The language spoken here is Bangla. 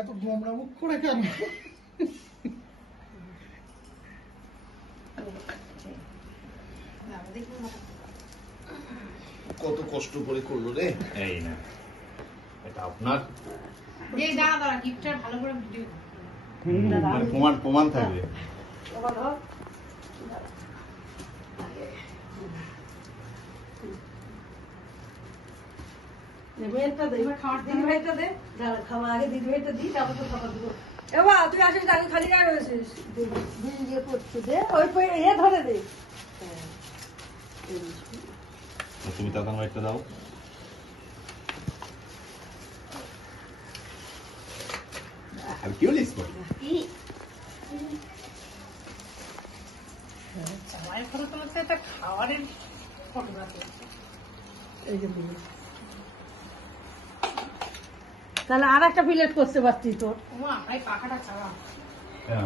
এত গোমরা মুখ করে কেন? কত কষ্ট করে করলো রে। এই না, এটা আপনার গিফটটা ভালো করে ভিডিও প্রমাণ থাকবে। তুই আসিস আমি খালি গায়ে রয়েছিস ইয়ে করছে দে ওই ইয়ে ধরে দে তুমি তাতান একটা দাও। আর কি বলিস? জামাই ফটো তুলতে একটা খাবারের ফটোগ্রাফি। তাহলে আর একটা প্লেট করতে পারতি তোর আমরাই পাখাটা চাওয়া। হ্যাঁ